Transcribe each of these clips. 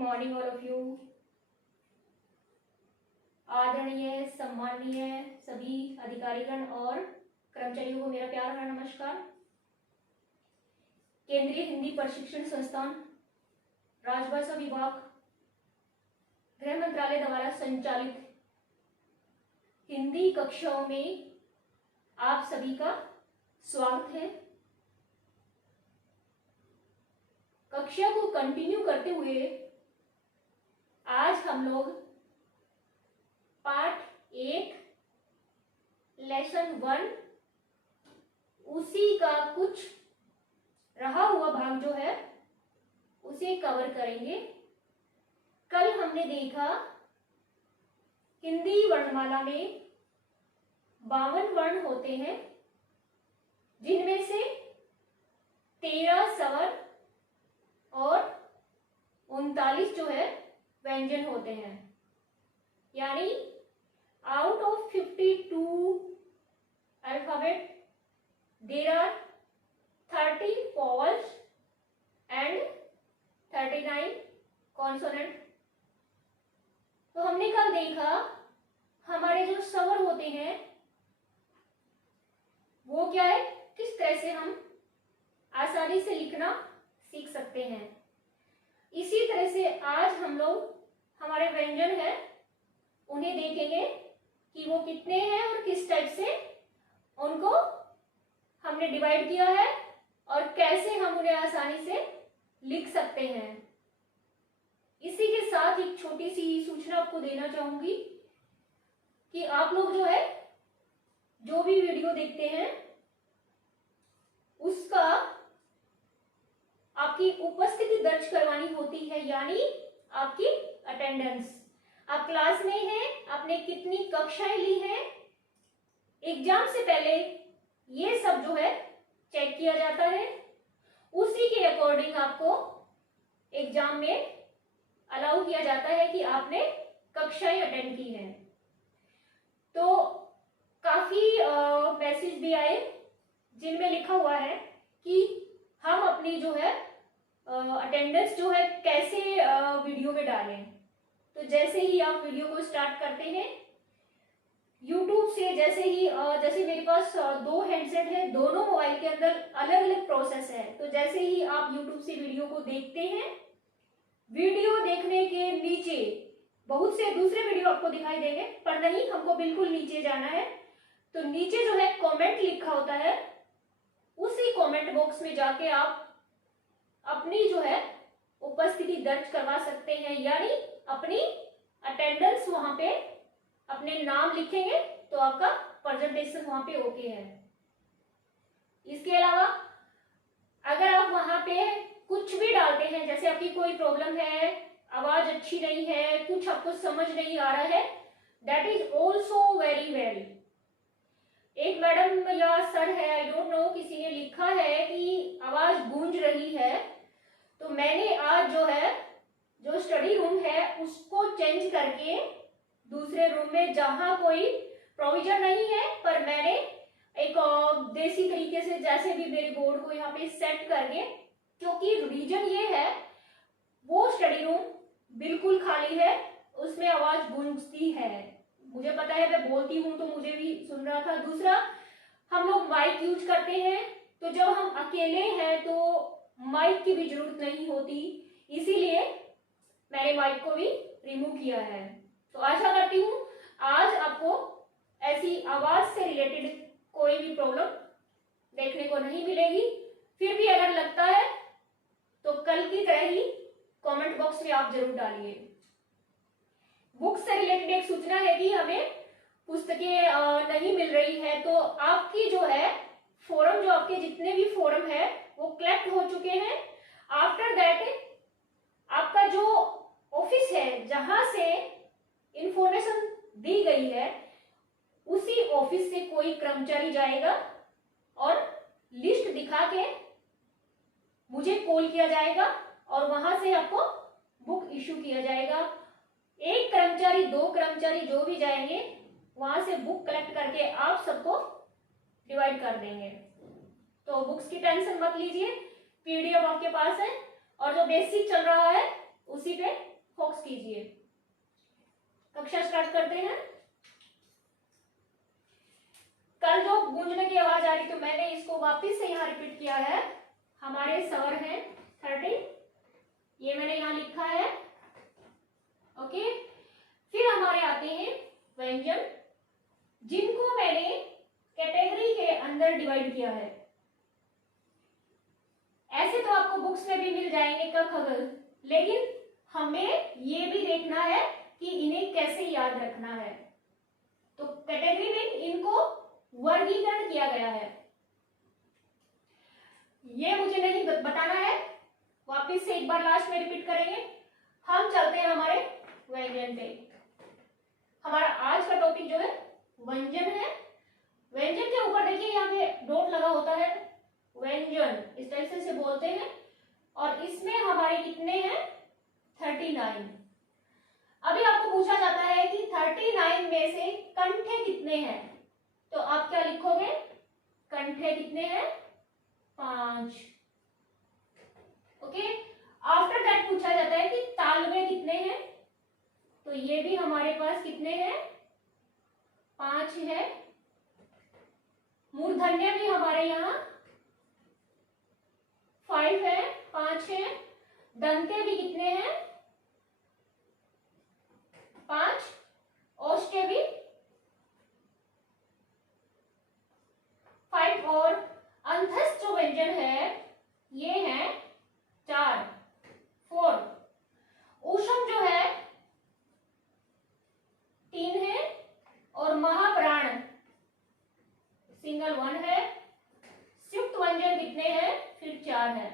Morning all of you. आदरणीय सम्माननीय सभी अधिकारीगण और कर्मचारियों को मेरा प्यार भरा नमस्कार। केंद्रीय हिंदी प्रशिक्षण संस्थान, राजभाषा विभाग, गृह मंत्रालय द्वारा संचालित हिंदी कक्षाओं में आप सभी का स्वागत है। कक्षा को कंटिन्यू करते हुए आज हम लोग पार्ट 1 लेसन 1 उसी का कुछ रहा हुआ भाग जो है उसे कवर करेंगे। कल हमने देखा हिंदी वर्णमाला में 52 वर्ण होते हैं, जिनमें से 13 स्वर और 39 जो है व्यंजन होते हैं। यानी out of 52 alphabet there are 30 vowels and 39 consonant. तो हमने कल देखा हमारे जो स्वर होते हैं वो क्या है, किस तरह से हम आसानी से लिखना सीख सकते हैं। इसी तरह से आज हम लोग हमारे व्यंजन है उन्हें देखेंगे कि वो कितने हैं और किस टाइप से उनको हमने डिवाइड किया है और कैसे हम उन्हें आसानी से लिख सकते हैं। इसी के साथ एक छोटी सी सूचना आपको देना चाहूंगी कि आप लोग जो है जो भी वीडियो देखते हैं उसका आपकी उपस्थिति दर्ज करवानी होती है, यानी आपकी अटेंडेंस। आप क्लास में हैं, आपने कितनी कक्षाएं ली हैं, एग्जाम से पहले ये सब जो है चेक किया जाता है। उसी के अकॉर्डिंग आपको एग्जाम में अलाउ किया जाता है कि आपने कक्षाएं अटेंड की हैं। तो काफी मैसेज भी आए जिनमें लिखा हुआ है कि हम अपनी जो है अटेंडेंस जो है कैसे वीडियो में डालें। तो जैसे ही आप वीडियो को स्टार्ट करते हैं YouTube से, जैसे मेरे पास 2 हैंडसेट है, दोनों मोबाइल के अंदर अलग अलग प्रोसेस है। तो जैसे ही आप YouTube से वीडियो को देखते हैं, वीडियो देखने के नीचे बहुत से दूसरे वीडियो आपको दिखाई देंगे, पर नहीं, हमको बिल्कुल नीचे जाना है। तो नीचे जो है कमेंट लिखा होता है, उसी कमेंट बॉक्स में जाके आप अपनी जो है उपस्थिति दर्ज करवा सकते हैं, यानी अपनी अटेंडेंस वहां पे अपने नाम लिखेंगे तो आपका प्रेजेंटेशन वहां पे ओके है। इसके अलावा अगर आप वहां पे कुछ भी डालते हैं, जैसे आपकी कोई प्रॉब्लम है, आवाज अच्छी नहीं है, कुछ आपको समझ नहीं आ रहा है, that is also very well. एक मैडम या सर है, आई डोंट नो, किसी ने लिखा है कि आवाज गूंज रही है। तो मैंने आज जो है जो स्टडी रूम है उसको चेंज करके दूसरे रूम में, जहां कोई प्रोविजन नहीं है, पर मैंने एक देसी तरीके से जैसे भी मेरे बोर्ड को यहाँ पे सेट करके, क्योंकि रीजन ये है वो स्टडी रूम बिल्कुल खाली है, उसमें आवाज गूंजती है। मुझे पता है, मैं बोलती हूँ तो मुझे भी सुन रहा था। दूसरा, हम लोग माइक यूज करते हैं, तो जब हम अकेले हैं तो माइक की भी जरूरत नहीं होती, इसीलिए मैंने माइक को भी रिमूव किया है। तो आशा करती हूँ आज आपको ऐसी आवाज से रिलेटेड कोई भी प्रॉब्लम देखने को नहीं मिलेगी। फिर भी अगर लगता है तो कल की तरह ही कमेंट बॉक्स में आप जरूर डालिए। बुक से रिलेटेड एक सूचना है कि हमें पुस्तकें नहीं मिल रही है, तो आपकी जो है फोरम, जो आपके जितने भी फोरम है वो कलेक्ट हो चुके हैं। आफ्टर दैट आपका जो ऑफिस है जहां से इंफॉर्मेशन दी गई है, उसी ऑफिस से कोई कर्मचारी जाएगा और लिस्ट दिखा के मुझे कॉल किया जाएगा और वहां से आपको बुक इशू किया जाएगा। एक कर्मचारी, 2 कर्मचारी जो भी जाएंगे वहां से बुक कलेक्ट करके आप सबको डिवाइड कर देंगे। तो बुक्स की टेंशन मत लीजिए, पीडीएफ आपके पास है और जो बेसिक चल रहा है उसी पे फोकस कीजिए। कक्षा स्टार्ट करते हैं। कल जो गूंजने की आवाज आ रही तो मैंने इसको वापस से यहाँ रिपीट किया है। हमारे सवर हैं 13, ये मैंने यहाँ लिखा है। ओके, फिर हमारे आते हैं व्यंजन, जिनको मैंने कैटेगरी के अंदर डिवाइड किया है। ऐसे तो आपको बुक्स में भी मिल जाएंगे क ख ग, लेकिन हमें ये भी देखना है कि इन्हें कैसे याद रखना है। तो कैटेगरी में इनको वर्गीकरण किया गया है, ये मुझे नहीं बताना है, वापस से एक बार लास्ट में रिपीट करेंगे। हम चलते हैं हमारे व्यंजन पे। हमारा आज का टॉपिक जो है व्यंजन है। व्यंजन के ऊपर देखिए यहाँ पे डॉट लगा होता है, व्यंजन इस तरह से बोलते हैं। और इसमें हमारे कितने हैं 39। अभी आपको पूछा जाता है कि 39 में से कंठे कितने हैं, तो आप क्या लिखोगे, कंठे कितने हैं 5। ओके, आफ्टर दैट पूछा जाता है कि तालवे कितने हैं, तो ये भी हमारे पास कितने हैं 5 है। मूर्धन्य भी हमारे यहाँ 5 है, 5 है। दंते भी कितने हैं 5। ओष्ठ्य भी 5। और अंतस्थ जो व्यंजन है ये है 4। ऊष्म जो है 3 है। और महाप्राण सिंगल 1 है। संयुक्त व्यंजन कितने हैं, फिर 4 है।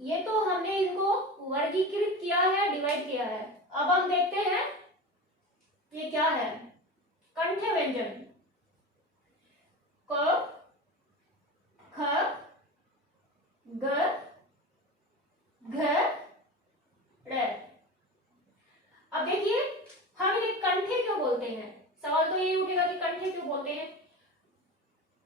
ये तो हमने इनको वर्गीकृत किया है, डिवाइड किया है। अब हम देखते हैं ये क्या है। कंठे व्यंजन क, ख, ग, घ, ड़। अब देखिए हम इन्हें कंठे क्यों बोलते हैं, सवाल तो ये उठेगा कि कंठे क्यों बोलते हैं।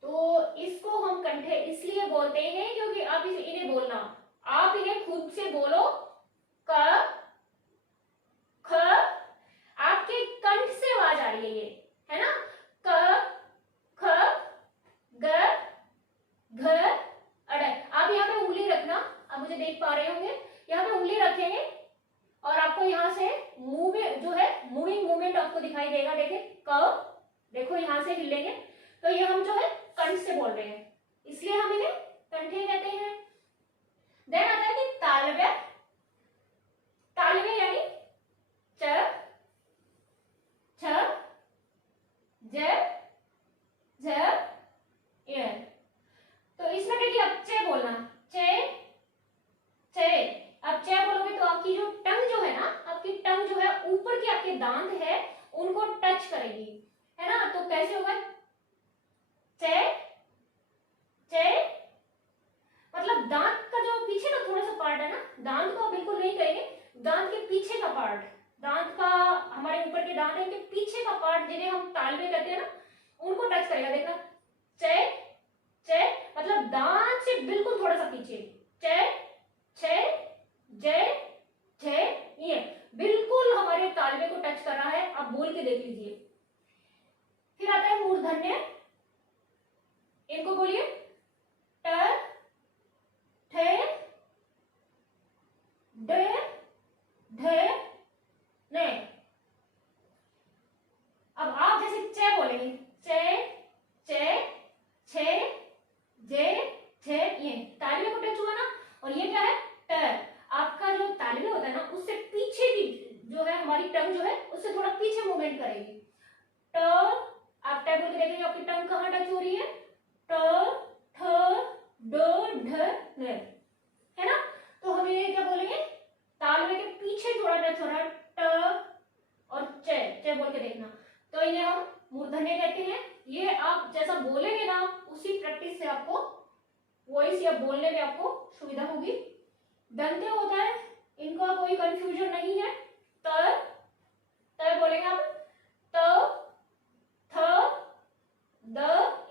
तो इसको हम कंठे इसलिए बोलते हैं क्योंकि अब इन्हें बोलना, आप इन्हें खुद से बोलो, क, ख, आपके कंठ से आवाज आ रही है ये, है ना। क, ख, ग, घ, अड़। आप यहाँ पे उंगली रखना, आप मुझे देख पा रहे होंगे, यहाँ पे उंगली रखेंगे और आपको यहाँ से मूव जो है मूविंग मूवमेंट आपको दिखाई देगा। देखिए क, देखो यहाँ से हिलेंगे, तो ये हम जो है कंठ से बोल रहे हैं, इसलिए हम इन्हें कंठे कहते हैं। देन आता है कि तालव्य। तालव्य यानी च, छ, ज, झ, य। तो इसमें देखिए अब चे बोलना, चे, चे। अब चे बोलोगे तो आपकी जो टंग जो है ना, आपकी टंग जो है ऊपर के आपके दांत है उनको टच करेगी, है ना। तो कैसे होगा, चे, चे। मतलब दांत का जो पीछे का थोड़ा सा पार्ट है ना, दांत को बिल्कुल नहीं करेंगे, दांत के पीछे का पार्ट, दांत का हमारे ऊपर के दांत है इनके पीछे का पार्ट जिन्हें हम तालवे कहते हैं ना, उनको टच करेगा। देखना चे, चे, मतलब दांत से बिल्कुल थोड़ा सा पीछे, चे, छे, जे, छे, ये बिल्कुल हमारे तालवे को टच कर रहा है। आप बोल के देख लीजिए। फिर आता है मूर्धन्य, इनको बोलिए ट, ठे, ड, ढ, ने। अब आप जैसे चे बोलेंगे, चे, चे, छे, जे, छे, ये तालवे को टच हुआ ना। और ये क्या है ट। आपका जो तालवे होता है ना उससे पीछे की जो है हमारी टंग जो है उससे थोड़ा पीछे मूवमेंट करेगी। ट, आप ट बोल के देखेंगे आपकी टंग कहाँ टच हो रही है, ट, ठ, ड, ढ, न, है ना। तो हम ये क्या बोलेंगे, तालवे के पीछे थोड़ा टच हो रहा है, ट और चे, चे बोल के देखना। तो इन्हें हम मूर्धन्य कहते हैं। ये आप जैसा बोलेंगे ना उसी प्रैक्टिस से आपको वॉइस या बोलने में आपको सुविधा होगी। दंते होता है, इनका कोई कंफ्यूजन नहीं है। त, त बोलेंगे आप, त, थ, द,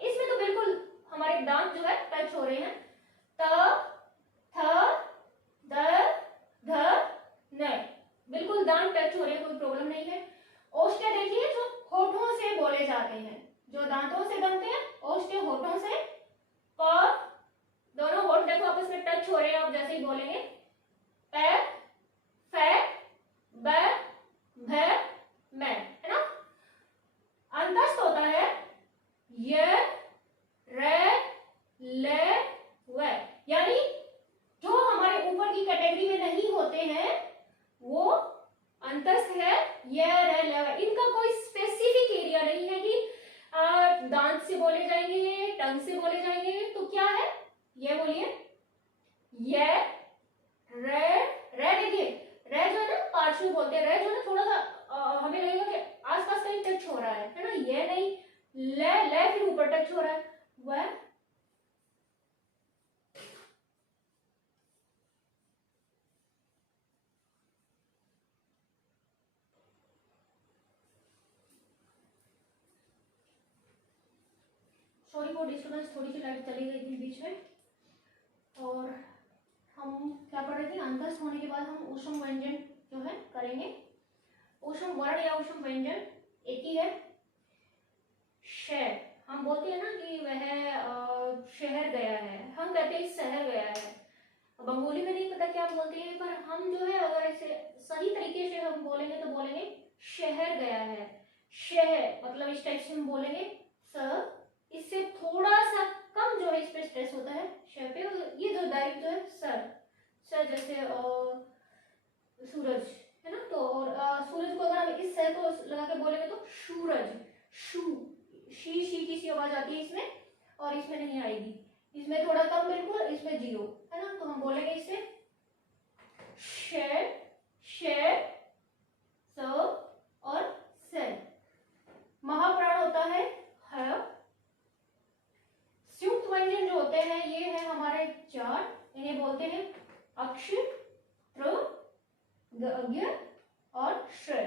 इसमें तो बिल्कुल हमारे दांत जो है टच हो रहे हैं। त, थ, द, ध, बोलेंगे पै, फै, बै, भै, मैं, है ना। अंतस्थ होता है य, रे, ले, वे, यानी जो हमारे ऊपर की कैटेगरी में नहीं होते हैं वो अंतस्थ है य, रे, ले, वे। इनका कोई स्पेसिफिक एरिया नहीं है कि दांत से बोले जाएंगे, टंग से बोले जाएंगे, तो क्या है ये बोलिए ये, रे, रे देखिए रे जो है ना पार्श्व बोलते हैं, रे जो है ना थोड़ा सा हमें लगेगा कि आसपास कहीं टच हो रहा है ना, ये नहीं, ले फिर ऊपर टच हो रहा है, वह सॉरी फॉर डिस्टर्बेंस, थोड़ी सी लाइट चली गई थी बीच में। और हम क्या पढ़ रहे थे, अंतस्थ होने के बाद हम ऊष्म व्यंजन जो है करेंगे। ऊष्म वर्ण या ऊष्म व्यंजन एक ही है, शहर, हम बोलते हैं ना कि वह शहर गया है, हम कहते हैं शहर गया है। बंगाली में नहीं पता क्या बोलते हैं, पर हम जो है अगर इसे सही तरीके से हम बोलेंगे तो बोलेंगे शहर गया है। शहर मतलब इस टाइप से हम बोलेंगे स, इससे थोड़ा सा कम जो है इस पे स्ट्रेस होता है श पे, ये जो डायरेक्ट जो है सर जैसे सूरज है ना, तो और सूरज को अगर हम इस स को लगा के बोलेंगे तो सूरज, शू, शी की सी आवाज आती है इसमें, और इसमें नहीं आएगी, इसमें थोड़ा कम बिल्कुल, इसमें जीरो है ना, तो हम बोलेंगे इसे शेर, शेर, स और से। महाप्राण होता है ह। संयुक्त व्यंजन जो होते हैं ये है हमारे चार, इन्हें बोलते हैं अक्ष, त्र, ग और श्र।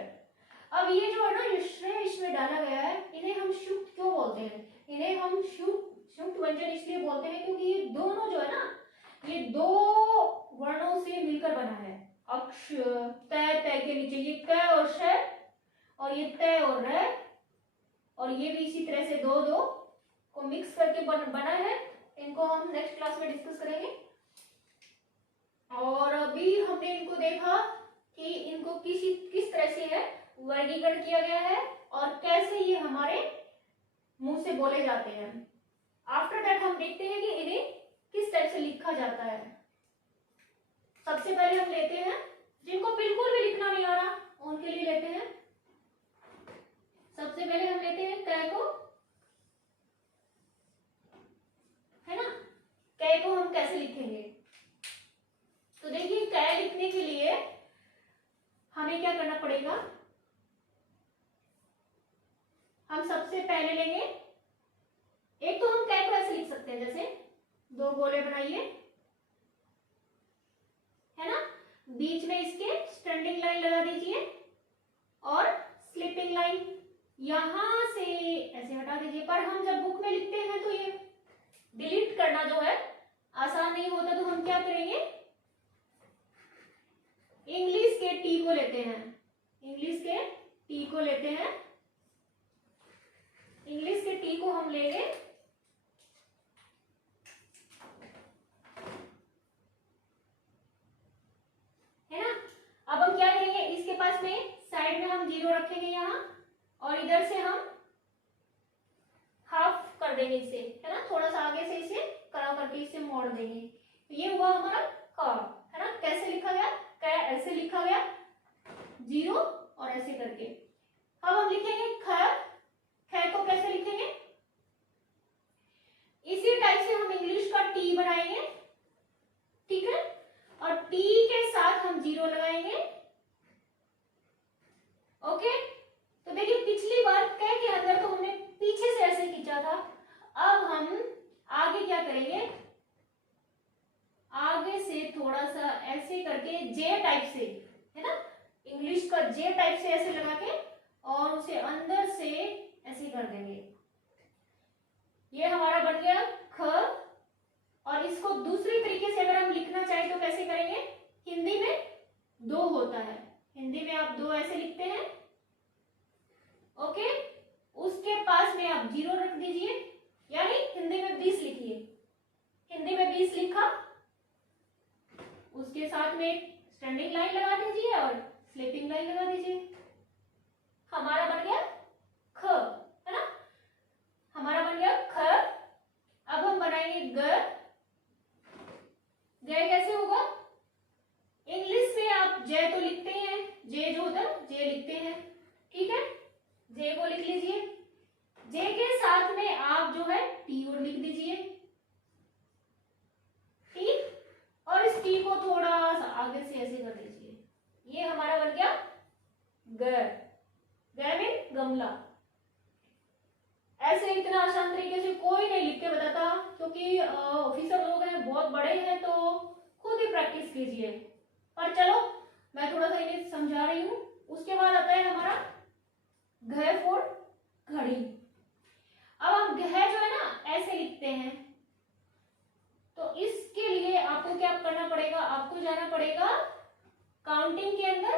अब ये जो है ना ये श्र इसमें डाला गया है, इन्हें हम संयुक्त क्यों बोलते हैं, इन्हें हम संयुक्त व्यंजन इसलिए बोलते हैं क्योंकि ये दोनों जो है ना ये दो वर्णों से मिलकर बना है। अक्ष, तय के नीचे ये क और श, और ये तय और र, और ये भी इसी तरह से दो दो को मिक्स करके बना है। इनको हम नेक्स्ट क्लास में डिस्कस करेंगे। और अभी हमने इनको देखा कि इनको किस तरह से है वर्गीकरण किया गया है और कैसे ये हमारे मुंह से बोले जाते हैं। आफ्टर दैट हम देखते हैं कि इन्हें किस तरह से लिखा जाता है। सबसे पहले हम लेते हैं जिनको बिल्कुल भी लिखना नहीं आ रहा उनके लिए लेते हैं। सबसे पहले हम लेते हैं क को, है ना। क को हम कैसे लिखेंगे, तो देखिए क लिखने के लिए हमें क्या करना पड़ेगा, हम सबसे पहले लेंगे, एक तो हम क को ऐसे लिख सकते हैं जैसे दो गोले बनाइए, है ना, बीच में इसके स्टैंडिंग लाइन लगा दीजिए और स्लिपिंग लाइन यहां से ऐसे हटा दीजिए। पर हम जब बुक में लिखते हैं तो ये डिलीट करना जो है आसान नहीं होता, तो हम क्या करेंगे, इंग्लिश के टी को लेते हैं, इंग्लिश के टी को लेते हैं, इंग्लिश के टी को हम लेंगे, है ना। अब हम क्या करेंगे, इसके पास में साइड में हम जीरो रखेंगे यहाँ, और इधर से हम हाफ कर देंगे इसे, है ना, थोड़ा सा आगे से इसे करा करके इसे मोड़ देंगे। तो ये हुआ हमारा क, है ना। कैसे लिखा गया, क ऐसे लिखा गया जीरो और ऐसे करके। अब हम लिखेंगे ख, ख को कैसे लिखेंगे, इसी टाइप से हम इंग्लिश का टी बनाएंगे, ठीक है, और टी के साथ हम जीरो लगाएंगे। ओके, तो देखिए पिछली बार क के अंदर तो हमने पीछे से ऐसे खींचा था, अब हम आगे क्या करेंगे, आगे से थोड़ा सा ऐसे करके जे टाइप से, है ना, इंग्लिश का जे टाइप से ऐसे लगा के और उसे अंदर से ऐसे कर देंगे। ये हमारा बन गया ख। और इसको दूसरी तरीके से अगर हम लिखना चाहें तो कैसे करेंगे, हिंदी में दो होता है, हिंदी में आप दो ऐसे लिखते हैं, ओके, उसके पास में आप जीरो रख दीजिए, यानी हिंदी में 20 लिखिए, हिंदी में 20 लिखा, साथ में स्टैंडिंग लाइन लगा दीजिए और स्लीपिंग लाइन लगा दीजिए। हमारा बन गया ख, है ना, हमारा बन गया ख। अब हम बनाएंगे ग। ग कैसे होगा? इंग्लिश में आप जे तो लिखते हैं, जे जो होता है जे लिखते हैं, ठीक है, जे को लिख लीजिए। जे के साथ में आप जो है टी और लिख दीजिए, ठीक, और इस टी को थोड़ा सा आगे से ऐसे कर दीजिए। ये हमारा बन गया ग। ग मीन गमला। ऐसे इतना आसान तरीके से कोई नहीं लिख के बताता, क्योंकि ऑफिसर लोग हैं, बहुत बड़े हैं, तो खुद ही प्रैक्टिस कीजिए। पर चलो मैं थोड़ा सा इन्हें समझा रही हूँ। उसके बाद आता है हमारा घ फॉर घड़ी। अब हम घ जो है ना ऐसे लिखते हैं, तो इसके लिए आपको क्या करना पड़ेगा? आपको जाना पड़ेगा काउंटिंग के अंदर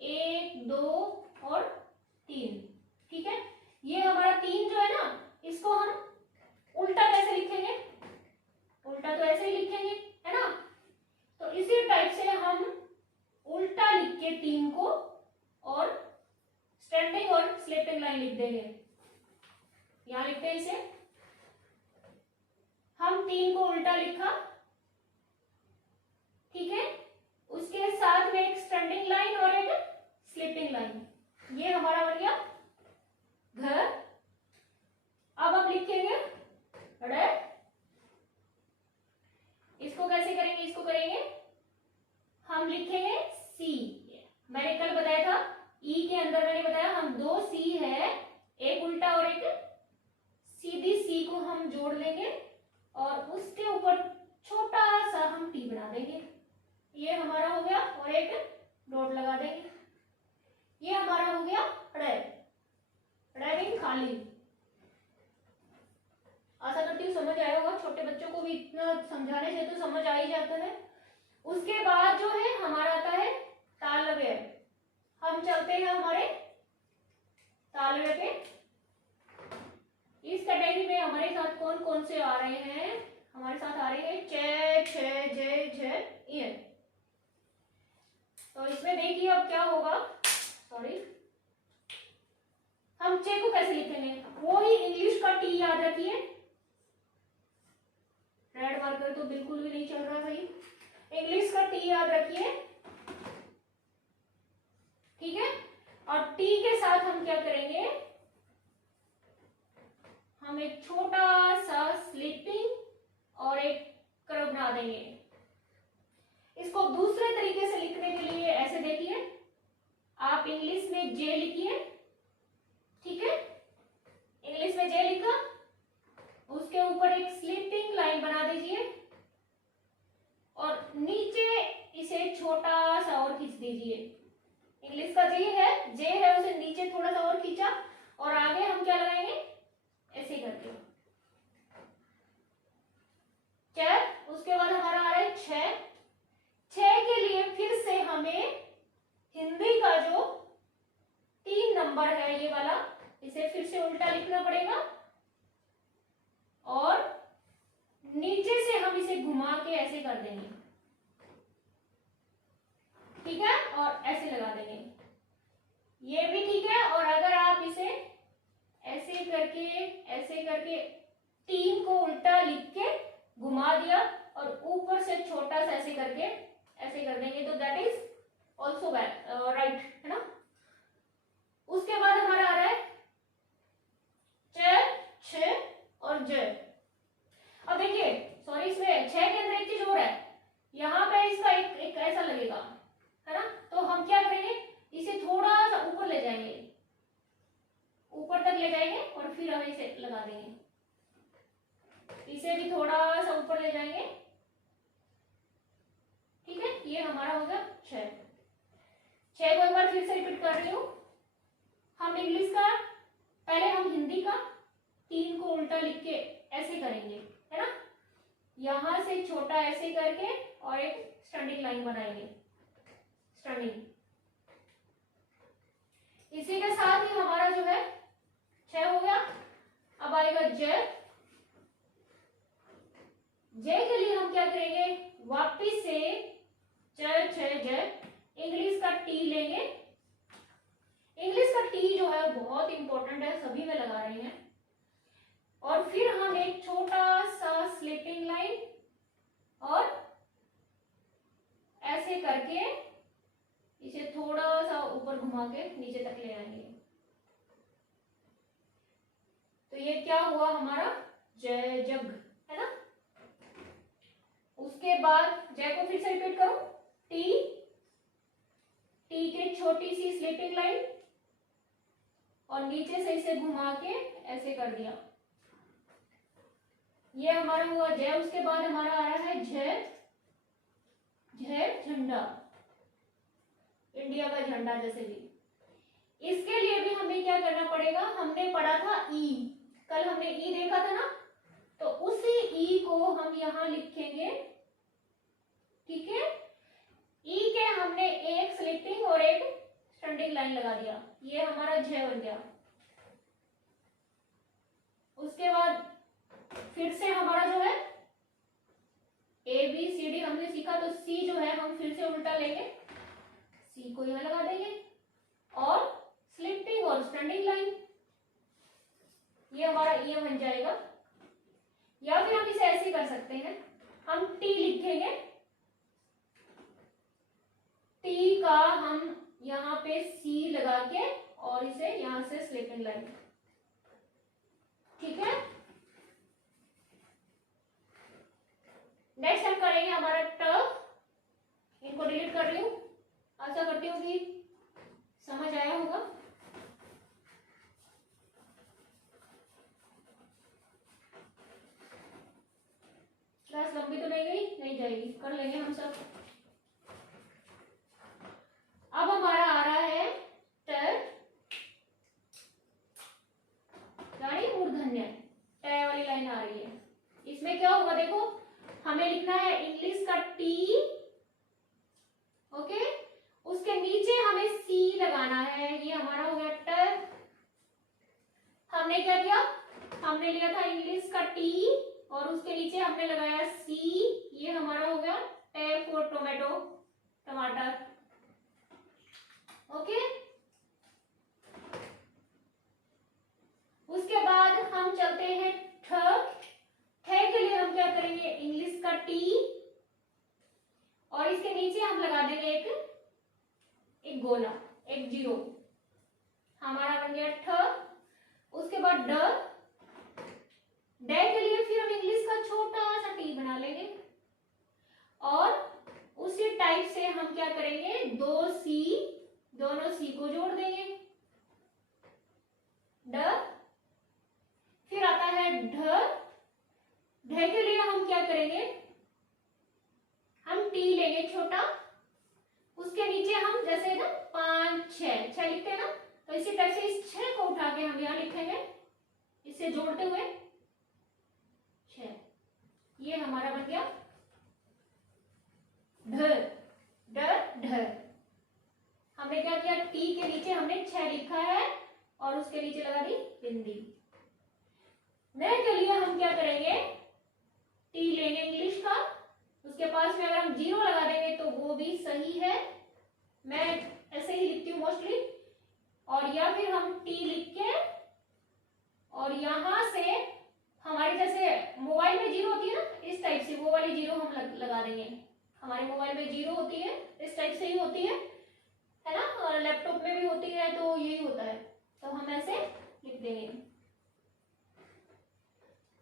1 2 और 3, ठीक है। ये हमारा 3 जो है ना, इसको हम उल्टा कैसे लिखेंगे? उल्टा तो ऐसे ही लिखेंगे, है ना। तो इसी टाइप से हम उल्टा लिख के 3 को और स्टैंडिंग और स्लीपिंग लाइन लिख देंगे। यहां लिखते हैं इसे, हम 3 को उल्टा लिखा, ठीक है, उसके साथ में एक स्टैंडिंग लाइन और एक स्लीपिंग लाइन। ये हमारा बन गया घ। अब हम लिखेंगे ड़। इसको कैसे करेंगे? इसको करेंगे, हम लिखेंगे सी। मैंने कल बताया था ई के अंदर, मैंने बताया हम 2 सी है, एक उल्टा और एक सीधी सी को हम जोड़ लेंगे और उसके ऊपर छोटा सा हम टी बना देंगे। ये हमारा हो गया, और एक डॉट लगा देंगे। ये हमारा हो गया ड़। ड़ मीन खाली। आशा करती हूँ समझ आया होगा। छोटे बच्चों को भी इतना समझाने से तो समझ आ ही जाता है। उसके बाद जो है हमारा आता है तालव्य। हम चलते हैं हमारे तालव्य पे। इस कैटेगरी में हमारे साथ कौन कौन से आ रहे हैं? हमारे साथ आ रहे हैं च, छ, ज, झ, य। तो इसमें देखिए अब क्या होगा। सॉरी, हम चे को कैसे लिखेंगे? वो ही इंग्लिश का टी याद रखिए। रेड मार्कर तो बिल्कुल भी नहीं चल रहा भाई। इंग्लिश का टी याद रखिए, ठीक है। और टी के साथ हम क्या करेंगे? हम एक छोटा सा स्लीपिंग और एक कर्व बना देंगे। इसको दूसरे तरीके से लिखने के लिए ऐसे देखिए, आप इंग्लिश में जे लिखिए, ठीक है, इंग्लिश में जे लिखा, उसके ऊपर एक स्लीपिंग लाइन बना दीजिए और नीचे इसे छोटा सा और खींच दीजिए। इंग्लिश का जे है उसे नीचे थोड़ा सा और खींचा और आगे हम क्या लगाएंगे? ऐसे करके च। उसके बाद हमारा आ रहा है छ। छ के लिए फिर से हमें हिंदी का जो 3 नंबर है, ये वाला, इसे फिर से उल्टा लिखना पड़ेगा और नीचे से हम इसे घुमा के ऐसे कर देंगे, ठीक है, और ऐसे लगा देंगे। ये भी ठीक है। और अगर आप इसे ऐसे करके 3 को उल्टा लिख के घुमा दिया और ऊपर से छोटा सा ऐसे करके ऐसे कर देंगे, तो दैट इज ऑल्सो राइट, है ना। उसके बाद हमारा आ रहा है च, छ और ज। अब देखिए, सॉरी, इसमें छ के अंदर एक चीज और है, यहाँ पे इसका एक ऐसा लगेगा, है ना। तो हम क्या करेंगे? इसे थोड़ा सा ऊपर ले जाएंगे, ऊपर तक ले जाएंगे और फिर हम इसे लगा देंगे। इसे भी थोड़ा सा ऊपर ले जाएंगे, ठीक है। ये हमारा होगा छ। छ को एक बार फिर से रिपीट कर रही हूँ। हम इंग्लिश का, पहले हम हिंदी का 3 को उल्टा लिख के ऐसे करेंगे, है ना, यहां से छोटा ऐसे करके और एक स्टैंडिंग लाइन बनाएंगे, स्टैंडिंग। इसी के साथ ही हमारा जो है 6 हो गया। अब आएगा ज। जे के लिए हम क्या करेंगे? वापिस से च छ ज। इंग्लिश का टी लेंगे। इंग्लिश का टी जो है बहुत इंपॉर्टेंट है, सभी में लगा रहे हैं। और फिर हम एक छोटा सा स्लिपिंग लाइन और ऐसे करके इसे थोड़ा सा ऊपर घुमा के नीचे तक ले आएंगे। तो ये क्या हुआ हमारा जय जग, है ना। उसके बाद जय को फिर से रिपीट करो। टी, टी के छोटी सी स्लिपिंग लाइन और नीचे से इसे घुमा के ऐसे कर दिया, ये हमारा हुआ जय। उसके बाद हमारा आ रहा है झ, झ झंडा, इंडिया का झंडा जैसे भी। इसके लिए भी हमें क्या करना पड़ेगा, हमने पढ़ा था ई, कल हमने ई देखा था ना, तो उसी ई को हम यहां लिखेंगे, ठीक है। ई के हमने एक स्लिपिंग और एक स्टैंडिंग लाइन लगा दिया, ये हमारा झ बन गया। उसके बाद फिर से हमारा जो है ए बी सी डी हमने सीखा, तो सी जो है हम फिर से उल्टा लेंगे, सी को यहां लगा देंगे और स्लिपिंग और स्टैंडिंग लाइन, ये हमारा ये बन जाएगा। या फिर हम इसे ऐसे कर सकते हैं, हम टी लिखेंगे, टी का हम यहां पे सी लगा के और इसे यहां से स्लिपिंग लाइन, ठीक है। नेक्स्ट हम करेंगे हमारा ट, इनको डिलीट कर रही हूं, आशा करती हूँ कि समझ आया होगा। क्लास लंबी तो नहीं गई, नहीं जाएगी, कर लेंगे हम सब। अब हमारा आ रहा है ट, यानी मूर्धन्य, ट वाली लाइन आ रही है। इसमें क्या होगा देखो, हमें लिखना है इंग्लिश का टी, ओके, उसके नीचे हमें सी लगाना है, ये हमारा हो गया ट। हमने क्या किया, हमने लिया था इंग्लिश का टी और उसके नीचे हमने लगाया सी, ये हमारा हो गया टे फॉर टोमेटो, टमाटर, ओके। उसके बाद हम चलते हैं ठ, ठ के लिए हम क्या करेंगे, इंग्लिश का टी और इसके नीचे हम लगा देंगे एक गोला, एक जीरो, हमारा बन गया ठ। उसके बाद ड, ड के लिए फिर हम इंग्लिश का छोटा सा टी बना लेंगे और उसी टाइप से हम क्या करेंगे, दो सी, दोनों सी को जोड़ देंगे, ड। फिर आता है ढ, ढ के लिए हम क्या करेंगे, हम टी लेंगे छोटा, उसके नीचे हम जैसे ना 5 6 6 लिखते हैं ना, तो इसी तरह से इस 6 को उठा के हम यहां लिखेंगे, इसे जोड़ते हुए 6, ये हमारा बन गया ढ, ड ढ। हमने क्या किया, टी के नीचे हमने 6 लिखा है और उसके नीचे लगा दी बिंदी। न के लिए हम क्या करेंगे, टी लेंगे इंग्लिश का, उसके पास में अगर हम जीरो लगा देंगे तो वो भी सही है, मैं ऐसे ही लिखती हूँ मोस्टली। और या फिर हम टी लिख के और यहां से हमारे जैसे मोबाइल में जीरो होती है ना, इस टाइप से वो वाली जीरो हम लगा देंगे। हमारे मोबाइल में जीरो होती है, इस टाइप से ही होती है ना, और लैपटॉप में भी होती है, तो यही होता है, तो हम ऐसे लिख देंगे।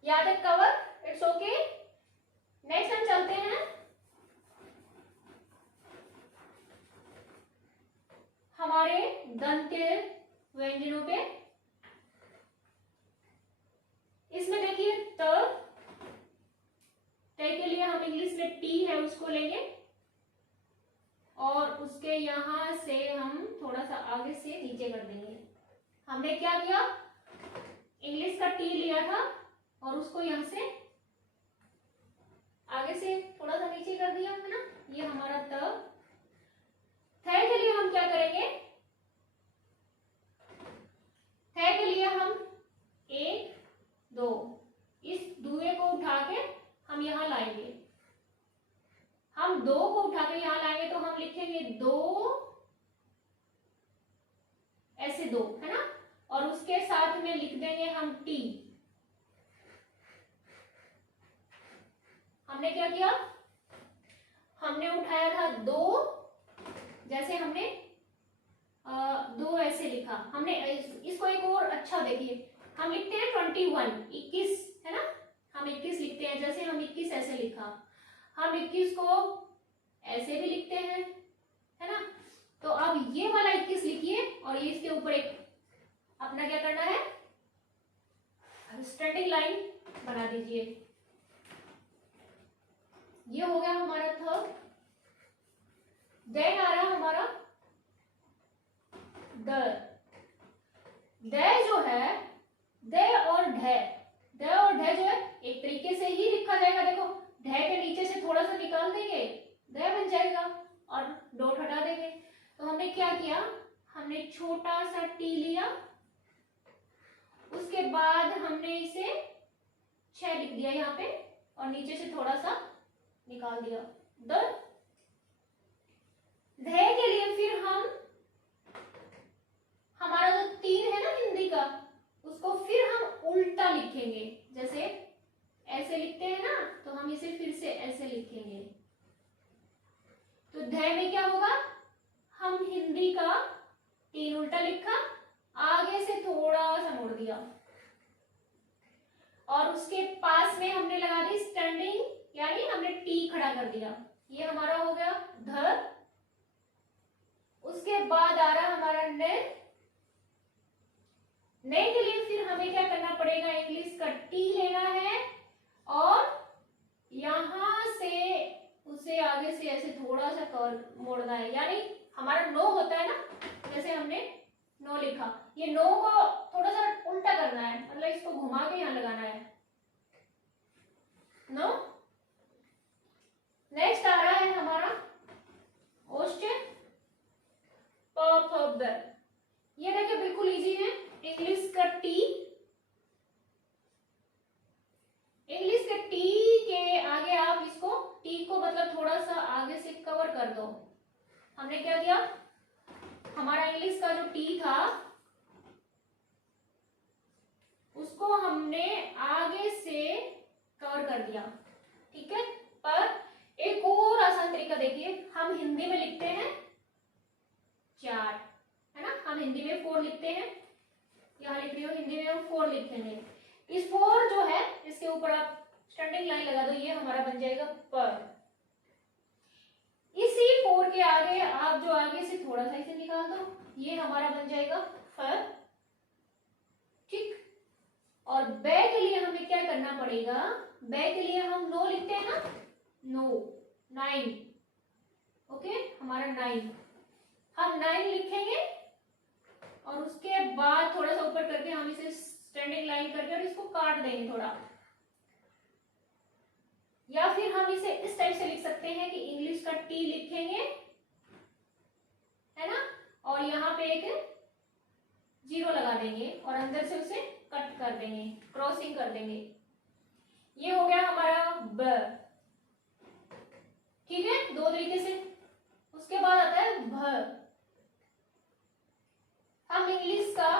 याद है कवर, इट्स ओके। नेक्स्ट हम चलते हैं हमारे दंत्य व्यंजनों पे। इसमें देखिए त, त के लिए हम इंग्लिश में टी है उसको लेंगे और उसके यहां से हम थोड़ा सा आगे से नीचे कर देंगे। हमने क्या किया, इंग्लिश का टी लिया था और उसको यहां से आगे से थोड़ा सा नीचे कर दिया, है ना, ये हमारा त। थ के लिए हम क्या करेंगे, थ के लिए हम 1 2 इस दुए को उठा के हम यहां लाएंगे। हम हम दो को उठा के यहाँ लाएंगे तो हम लिखेंगे दो, ऐसे दो, है ना, और उसके साथ में लिख देंगे हम टी। हमने क्या किया, हमने उठाया था दो, जैसे हमने दो ऐसे लिखा, हमने इसको एक और अच्छा देखिए, हम लिखते हैं 21, 21, है ना, हम 21 लिखते हैं, जैसे हम 21 ऐसे लिखा, हम 21 को ऐसे भी लिखते हैं, है ना। तो अब ये वाला 21 लिखिए और ये इसके ऊपर एक अपना क्या करना है, स्टैंडिंग लाइन बना दीजिए। ये हो गया हमारा थर्ड। देन आ रहा हमारा द। द जो है, द और ढ, द और ढ जो है एक तरीके से ही लिखा जाएगा। देखो ढ के नीचे से थोड़ा सा निकाल देंगे, द बन जाएगा और डॉट हटा देंगे। तो हमने क्या किया, हमने छोटा सा टी लिया, उसके बाद हमने इसे 6 लिख दिया यहाँ पे और नीचे से थोड़ा सा निकाल दिया द। ध के लिए फिर हम हमारा जो तीर है ना हिंदी का, उसको फिर हम उल्टा लिखेंगे, जैसे ऐसे लिखते हैं ना, तो हम इसे फिर से ऐसे लिखेंगे। तो ध में क्या होगा, हम हिंदी का तीन उल्टा लिखा, आगे से थोड़ा सा मोड़ दिया और उसके पास में हमने लगा दी स्टैंडिंग, यानी हमने टी खड़ा कर दिया। ये हमारा हो गया ध। उसके बाद आ रहा हमारा न। न के लिए फिर हमें क्या करना पड़ेगा, इंग्लिश का टी लेना है और यहां से उसे आगे से ऐसे थोड़ा सा कर्व मोड़ना है, यानी हमारा नो होता है ना, जैसे हमने नो लिखा, ये नो को थोड़ा सा उल्टा करना है, मतलब इसको घुमा के यहां लगाना है, नो। नेक्स्ट आ रहा है हमारा ओस्ट, प। ये देखिए बिल्कुल इजी है। इंग्लिश का टी, इंग्लिश के टी के आगे आप इसको, टी को मतलब थोड़ा सा आगे से कवर कर दो। हमने क्या किया, हमारा इंग्लिश का जो टी था उसको हमने आगे से कवर कर दिया, ठीक है। पर एक और आसान तरीका देखिए, हम हिंदी में लिखते हैं 4, है ना, हम हिंदी में 4 लिखते हैं, यहाँ लिख रही हो हिंदी में हम 4 लिखेंगे। इस 4 जो है इसके ऊपर आप स्टैंडिंग लाइन लगा दो, ये हमारा बन जाएगा पर। इसी 4 के आगे आप जो आगे से थोड़ा सा इसे निकाल दो, ये हमारा बन जाएगा फर, ठीक। और बै के लिए हमें क्या करना पड़ेगा, बै के लिए हम नो लिखते हैं ना, नो, 9, ओके, हमारा 9, हम 9 लिखेंगे और उसके बाद थोड़ा सा ऊपर करके हम इसे स्टैंडिंग लाइन करके और इसको काट देंगे थोड़ा, या फिर हम इसे इस टाइप से लिख सकते हैं कि इंग्लिश का टी लिखेंगे, है ना, और यहाँ पे एक 0 लगा देंगे और अंदर से उसे कट कर देंगे, क्रॉसिंग कर देंगे। ये हो गया हमारा ब, ठीक है, 2 तरीके से। उसके बाद आता है भ। हम इंग्लिश का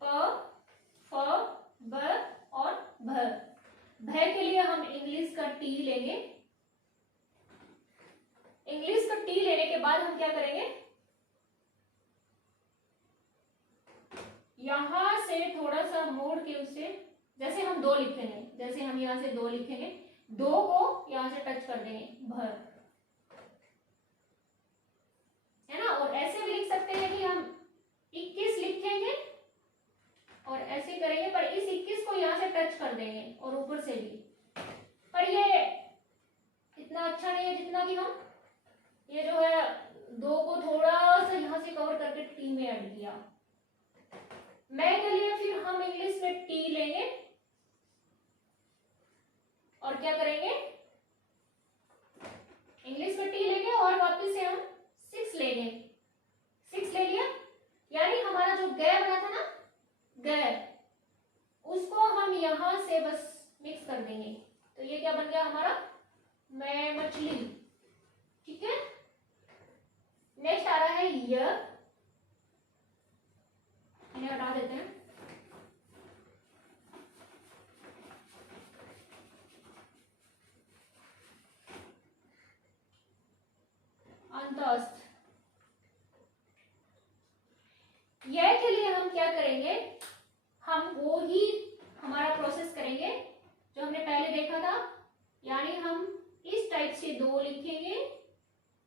प, फ, ब और भ, भ के लिए हम इंग्लिश का टी लेंगे। इंग्लिश का टी लेने के बाद हम क्या करेंगे, यहां से थोड़ा सा मोड़ के उसे, जैसे हम 2 लिखेंगे, जैसे हम यहां से 2 लिखेंगे, 2 को यहां से टच कर देंगे, भर, है ना। और ऐसे भी लिख सकते हैं कि हम 21 लिखेंगे और ऐसे करेंगे, पर इस 21 को यहां से टच कर देंगे और ऊपर से भी, पर ये इतना अच्छा नहीं है जितना कि हम ये जो है 2 को थोड़ा सा यहां से कवर करके टी में ऐड किया। मैं के लिए फिर हम इंग्लिश में टी लेंगे और क्या करेंगे, इंग्लिश में टी लेंगे और वापस से हम 6 लेंगे, 6 ले लिया, यानी हमारा जो ग बना था ना, ग, उसको हम यहां से बस मिक्स कर देंगे, तो ये क्या बन गया हमारा मैं मछली। ठीक है, नेक्स्ट आ रहा है य, इन्हें हटा देते हैं। अंतस्थ। यह के लिए हम क्या करेंगे, हम वो ही हमारा प्रोसेस करेंगे जो हमने पहले देखा था, यानी हम इस टाइप से 2 लिखेंगे,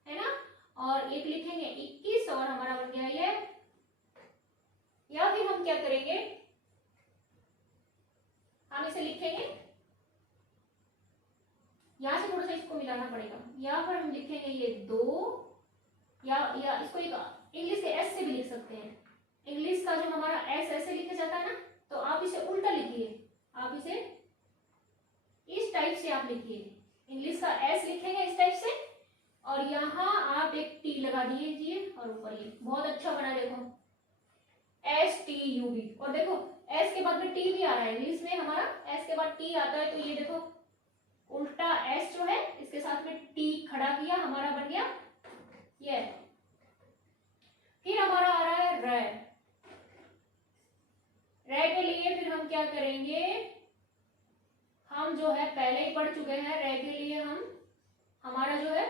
है ना, और एक लिखेंगे 21 और हमारा बन गया ये। या फिर हम क्या करेंगे, हम इसे लिखेंगे, यहां से थोड़ा सा इसको मिलाना पड़ेगा, या फिर हम लिखेंगे ये 2, या इसको एक इंग्लिश के एस से भी लिख सकते हैं। इंग्लिश का जो हमारा एस ऐसे लिखा जाता है ना, तो आप इसे उल्टा लिखिए, आप इसे इस टाइप से आप लिखिए, इंग्लिश का एस लिखेंगे इस टाइप से, और यहाँ आप एक टी लगा दीजिए और ऊपर ये बहुत अच्छा बना, देखो STUB। और देखो एस के बाद में टी भी आ रहा है, इंग्लिश में हमारा एस के बाद टी आता है, तो ये देखो उल्टा एस जो है इसके साथ में टी खड़ा किया, हमारा बन गया ये। फिर हमारा आ रहा है रे। रे के लिए फिर हम क्या करेंगे, हम जो है पहले ही पढ़ चुके हैं, रे के लिए हम हमारा जो है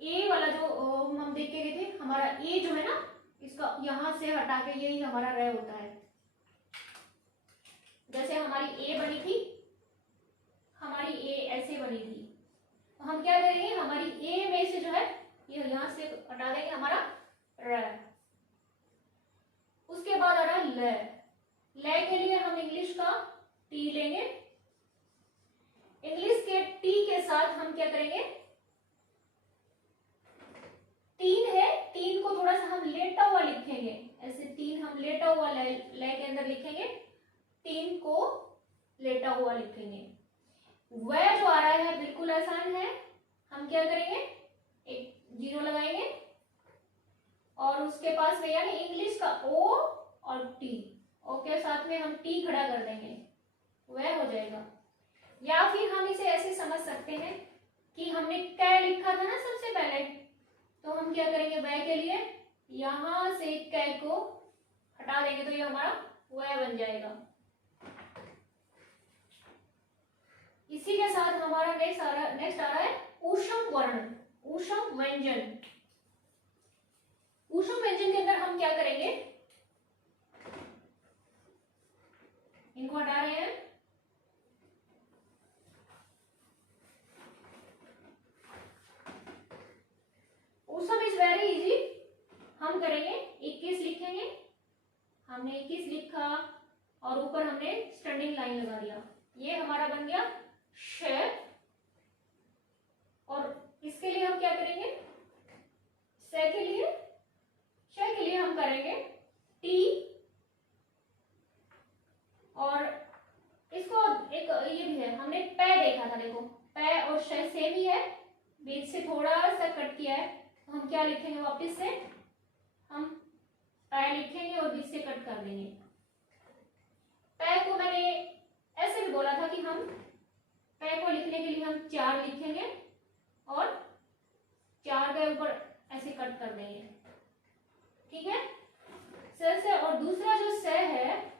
ए वाला जो हम देख के गए थे, हमारा ए जो है ना, इसका यहां से हटा के यही हमारा रे होता है। जैसे हमारी ए बनी थी, हमारी ए ऐसे बनी थी, तो हम क्या करेंगे, हमारी ए में से जो है ये यहां से हटा देंगे हमारा रे। उसके बाद आ रहा है ले। ले के लिए हम इंग्लिश का टी लेंगे, इंग्लिश के टी के साथ हम क्या करेंगे, 3 है, 3 को थोड़ा सा हम लेटा हुआ लिखेंगे, ऐसे 3 हम लेटा हुआ ले के अंदर लिखेंगे, 3 को लेटा हुआ लिखेंगे। वह जो आ रहा है बिल्कुल आसान है, हम क्या करेंगे, एक 0 लगाएंगे और उसके पास में यानी इंग्लिश का ओ और टी, ओ के साथ में हम टी खड़ा कर देंगे, वह हो जाएगा। या फिर हम इसे ऐसे समझ सकते हैं कि हमने कै लिखा था ना सबसे पहले, तो हम क्या करेंगे, वह के लिए यहां से कै को हटा देंगे, तो ये हमारा वह बन जाएगा। इसी के साथ हमारा नेक्स्ट आ रहा है ऊष्म वर्ण, ऊष्म व्यंजन। ऊष्म व्यंजन के अंदर हम क्या करेंगे, इनको हटा रहे हैं, ऊष्म इज वेरी इजी। हम करेंगे 21 लिखेंगे, हमने 21 लिखा और ऊपर हमने स्टैंडिंग लाइन लगा दिया, ये हमारा बन गया श। और इसके लिए हम क्या करेंगे, श के लिए हम करेंगे टी, और इसको एक ये भी है, हमने पै देखा था, देखो पै और श सेम ही है, बीच से थोड़ा सा कट किया है, तो हम क्या लिखेंगे, वापस से हम पै लिखेंगे और बीच से कट कर देंगे। पै को मैंने ऐसे भी बोला था कि हम पै को लिखने के लिए हम 4 लिखेंगे और 4 के ऊपर ऐसे कट कर देंगे, ठीक है, स से। और दूसरा जो स है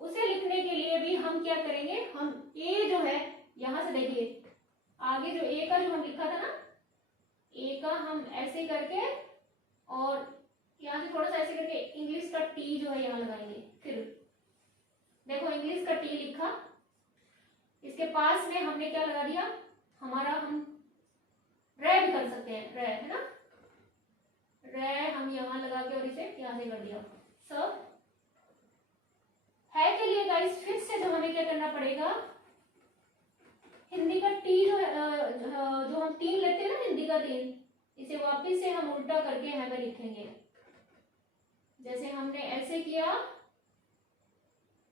उसे लिखने के लिए भी हम क्या करेंगे, हम ए जो है यहां से देखिए आगे जो ए का जो हम लिखा था ना, ए का हम ऐसे करके और यहाँ से थोड़ा सा ऐसे करके इंग्लिश का टी जो है यहाँ लगाएंगे। फिर देखो इंग्लिश का टी लिखा, इसके पास में हमने क्या लगा दिया, हमारा हम रे भी कर सकते हैं, रे है ना, रे हम यहाँ लगा के और इसे यहाँ से कर दिया। सब है के लिए गाइस फिर से जो हमें क्या करना पड़ेगा, हिंदी का टी जो हम 3 लेते हैं ना, हिंदी का 3, इसे वापस से हम उल्टा करके यहाँ पे लिखेंगे, जैसे हमने ऐसे किया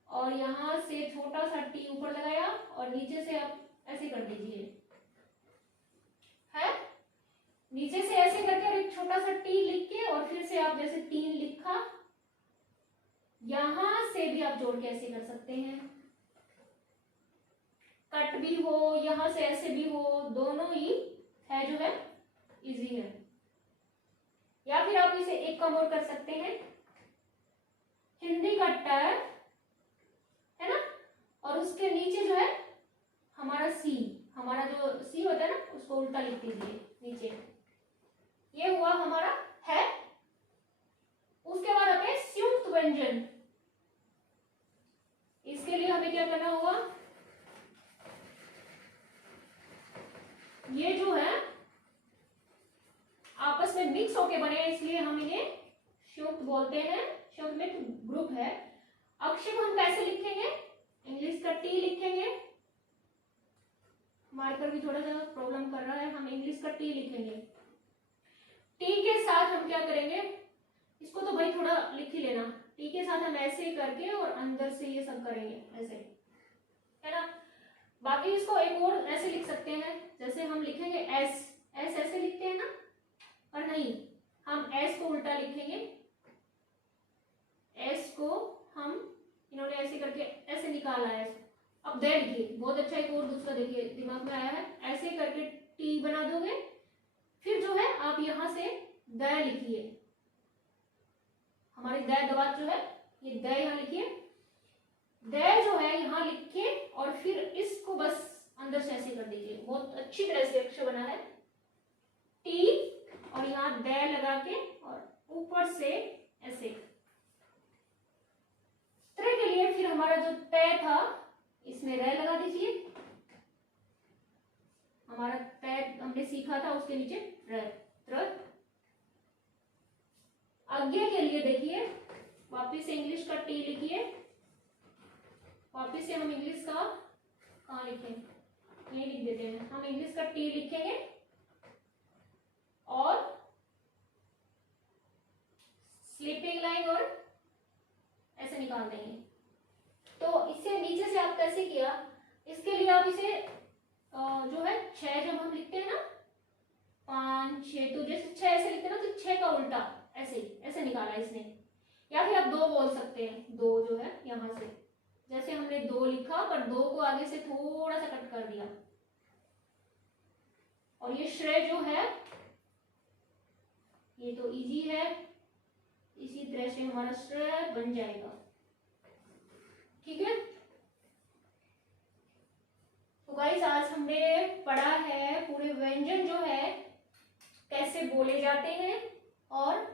और यहाँ से छोटा सा टी ऊपर लगाया और नीचे से आप ऐसे कर दीजिए, है नीचे से ऐसे करके और एक छोटा सा टी लिख के और फिर से आप जैसे 3 लिखा, यहां से भी आप जोड़ के ऐसे कर सकते हैं, कट भी हो, यहाँ से ऐसे भी हो, दोनों ही है जो है इजी है। या फिर आप इसे एक काम और कर सकते हैं, हिंदी का ट है ना, और उसके नीचे जो है हमारा सी, हमारा जो सी होता है ना उसको उल्टा लिख दीजिए नीचे, ये हुआ हमारा है। उसके बाद आते हैं संयुक्त व्यंजन। इसके लिए हमें क्या करना होगा, ये जो है आपस में मिक्स होके बने हैं, इसलिए हम इन्हें संयुक्त बोलते हैं। संयुक्त में ग्रुप है। अक्षर हम कैसे लिखेंगे, इंग्लिश का टी लिखेंगे, मार्कर भी थोड़ा सा प्रॉब्लम कर रहा है, हम इंग्लिश का टी लिखेंगे। टी के साथ हम क्या करेंगे, इसको तो भाई थोड़ा लिख ही लेना, टी के साथ हम ऐसे करके और अंदर से ये सब करेंगे ऐसे, है ना। बाकी इसको एक और ऐसे लिख सकते हैं, जैसे हम लिखेंगे एस, एस ऐसे लिखते हैं ना, पर नहीं, हम एस को उल्टा लिखेंगे। एस को हम इन्होंने ऐसे करके ऐसे निकाला है। अब दे लिखिए, बहुत अच्छा एक और दूसरा देखिए दिमाग में आया है, ऐसे करके टी बना दोगे, फिर जो है आप यहां से द लिखिए, हमारी द दबात जो है ये द यहाँ लिखिए, द जो है यहाँ लिखिए और फिर इसको बस अंदर से ऐसे कर दीजिए, बहुत अच्छी तरह से अक्षर बना है टी, और यहाँ द लगा के और ऊपर से ऐसे। तरह के लिए फिर हमारा जो तय था इसमें र लगा दीजिए, हमारा तय हमने सीखा था उसके नीचे र, त्र। आज्ञा के लिए देखिए, वापिस से इंग्लिश का टी लिखिए, वापिस से हम इंग्लिश का कहाँ लिखें, ये लिख देते हैं, हम इंग्लिश का टी लिखेंगे और स्लीपिंग लाइन और ऐसे निकाल देंगे। तो इससे नीचे से आप कैसे किया, इसके लिए आप इसे जो है 6 जब हम लिखते हैं ना 5 6, तो जैसे 6 ऐसे लिखते हैं ना, तो 6 का उल्टा ऐसे ऐसे निकाला इसने। या फिर आप 2 बोल सकते हैं, 2 जो है यहां से, जैसे हमने 2 लिखा पर 2 को आगे से थोड़ा सा कट कर दिया, और ये श्रेय जो है ये तो इजी है, इसी तरह से हमारा श्रेय बन जाएगा। ठीक है, तो गाइस आज हमने पढ़ा है पूरे व्यंजन जो है कैसे बोले जाते हैं, और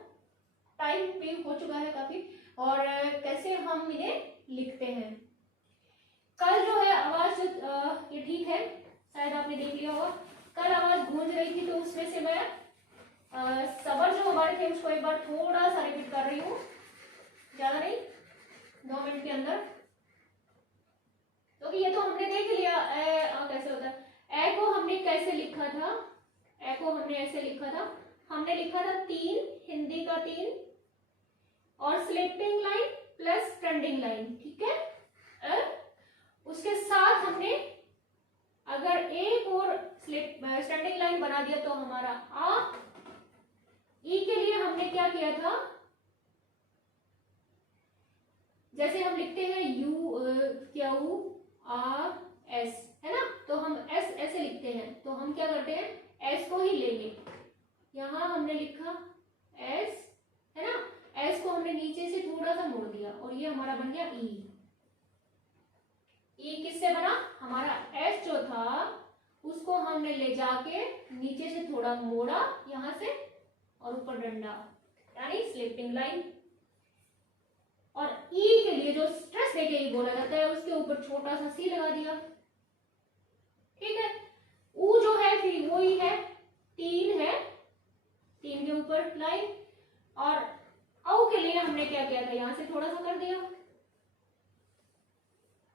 टाइम भी हो चुका है काफी, और कैसे हम इन्हें लिखते हैं। कल जो है आवाज ये ठीक है, शायद आपने देख लिया होगा, कल आवाज गूंज रही थी, तो उसमें से मैं सबर जो हमारे थे उसको एक बार थोड़ा सा रिपीट कर रही हूँ, ज्यादा नहीं, 2 मिनट के अंदर। तो ये तो हमने देख लिया कैसे होता है। ए को हमने कैसे लिखा था, ए को हमने ऐसे लिखा था, हमने लिखा था 3, हिंदी का 3 और sleeping line plus standing line, ठीक है। उसके साथ हमने अगर एक और स्टैंडिंग लाइन बना दिया तो हमारा आ। ई के लिए हमने क्या किया था, जैसे हम लिखते हैं यू आर एस, है ना, तो हम एस ऐसे लिखते हैं, तो हम क्या करते हैं एस को ही लेंगे, यहां हमने लिखा एस, है ना, एस को हमने नीचे से थोड़ा सा मोड़ दिया और ये हमारा बन गया ई। ई किससे बना, हमारा एस जो था उसको हमने ले जाके नीचे से थोड़ा मोड़ा यहां से और ऊपर डंडा, यानी स्लीपिंग लाइन। और ई के लिए जो स्ट्रेस देके ई बोला जाता है उसके ऊपर छोटा सा सी लगा दिया, ठीक है। ऊ जो है फिर वो ही है, 3 है, 3 के ऊपर लाइन। और औ के लिए हमने क्या किया था, यहां से थोड़ा सा कर दिया।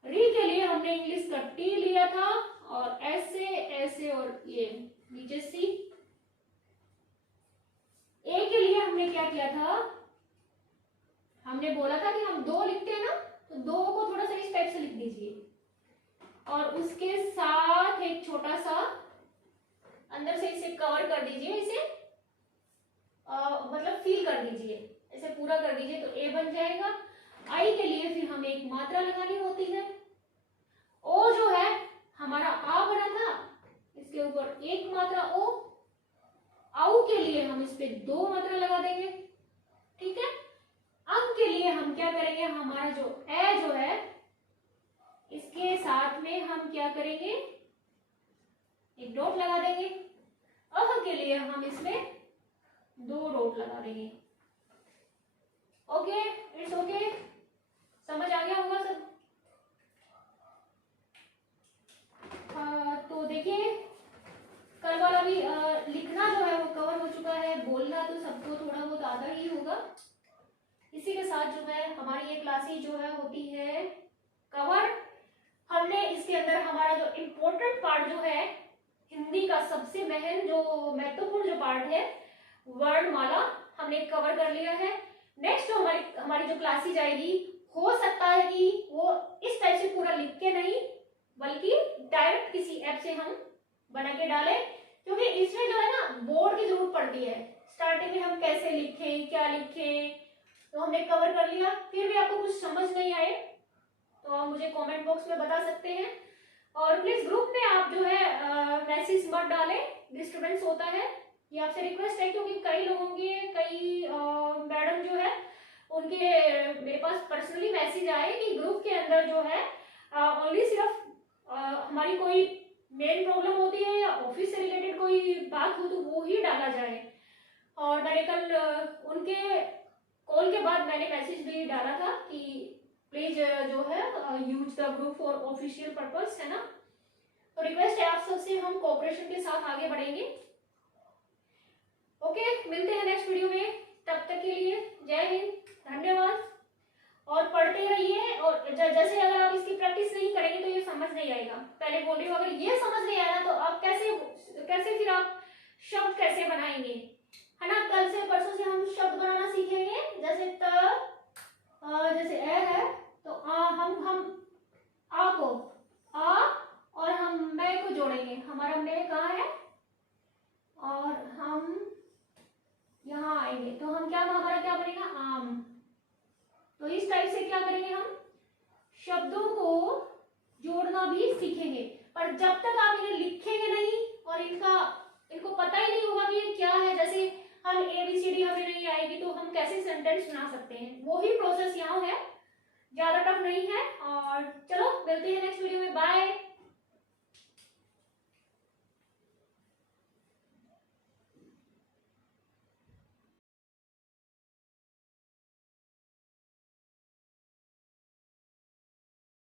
री के लिए हमने इंग्लिश का टी लिया था और ऐसे ऐसे और ये नीचे सी। ए के लिए हमने क्या किया था, हमने बोला था कि हम 2 लिखते हैं ना, तो 2 को थोड़ा सा इस टाइप से लिख दीजिए और उसके साथ एक छोटा सा अंदर से इसे कवर कर दीजिए, इसे मतलब फिल कर दीजिए, ऐसे पूरा कर दीजिए तो ए बन जाएगा। आई के लिए फिर हमें एक मात्रा लगानी होती है, ओ जो है हमारा मात्रा ओ, आउ के लिए हम इस पे 2 मात्रा लगा देंगे, ठीक है। अंग के लिए हम क्या करेंगे, हमारा जो ए जो है इसके साथ में हम क्या करेंगे, एक डॉट लगा देंगे। अह के लिए हम इसमें 2 डॉट लगा देंगे। ओके, इट्स ओके, समझ आ गया होगा सब। तो देखिए कल वाला भी लिखना जो है वो कवर हो चुका है, बोलना तो सबको थोड़ा बहुत आता ही होगा। इसी के साथ जो है हमारी ये क्लासेस जो है होती है कवर। हमने इसके अंदर हमारा जो इम्पोर्टेंट पार्ट जो है हिंदी का सबसे महत्वपूर्ण जो पार्ट है वर्णमाला, हमने कवर कर लिया है। नेक्स्ट जो हमारी जो क्लासेस आएगी, हो सकता है कि वो इस टाइप से पूरा लिख के नहीं बल्कि डायरेक्ट किसी ऐप से हम बना के डालें, क्योंकि इसमें जो है ना बोर्ड की जरूरत पड़ती है। स्टार्टिंग में हम कैसे लिखें, क्या लिखें, तो हमने कवर कर लिया। फिर भी आपको कुछ समझ नहीं आए तो आप मुझे कमेंट बॉक्स में बता सकते हैं। और प्लीज ग्रुप में आप जो है मैसेज मत डालें, डिस्टर्बेंस होता है, ये आपसे रिक्वेस्ट है। क्योंकि कई लोगों के कई मैडम जो है उनके मेरे पास पर्सनली मैसेज आए कि ग्रुप के अंदर जो है ओनली सिर्फ हमारी कोई मेन प्रॉब्लम होती है या ऑफिस से रिलेटेड कोई बात हो तो वो ही डाला जाए। और मैंने कल उनके कॉल के बाद मैंने मैसेज भी डाला था कि प्लीज जो है use the group for official purpose, है ना। तो रिक्वेस्ट है आप सबसे, हम कोऑपरेशन के साथ आगे बढ़ेंगे। ओके, मिलते हैं नेक्स्ट वीडियो में, तब तक के लिए जय हिंद, धन्यवाद। और पढ़ते रहिए, और जैसे अगर आप इसकी प्रैक्टिस नहीं करेंगे तो ये समझ नहीं आएगा। पहले बोल रही हूँ, अगर ये समझ नहीं आया तो आप कैसे फिर आप शब्द कैसे बनाएंगे, है ना। कल से परसों से हम शब्द बनाना सीखेंगे। जैसे जैसे ए है तो हम आ को आ और हम मैं को जोड़ेंगे। हमारा मैं कहाँ है और हम यहाँ आएंगे तो हम क्या, हमारा क्या बनेगा, आम। तो इस टाइप से क्या करेंगे, हम शब्दों को जोड़ना भी सीखेंगे। पर जब तक आप इन्हें लिखेंगे नहीं और इनको पता ही नहीं होगा कि ये क्या है, जैसे हम ABCD हमें नहीं आएगी तो हम कैसे सेंटेंस बना सकते हैं, वो ही प्रोसेस यहाँ है, ज्यादा टफ नहीं है। और चलो मिलते हैं नेक्स्ट वीडियो में, बाय।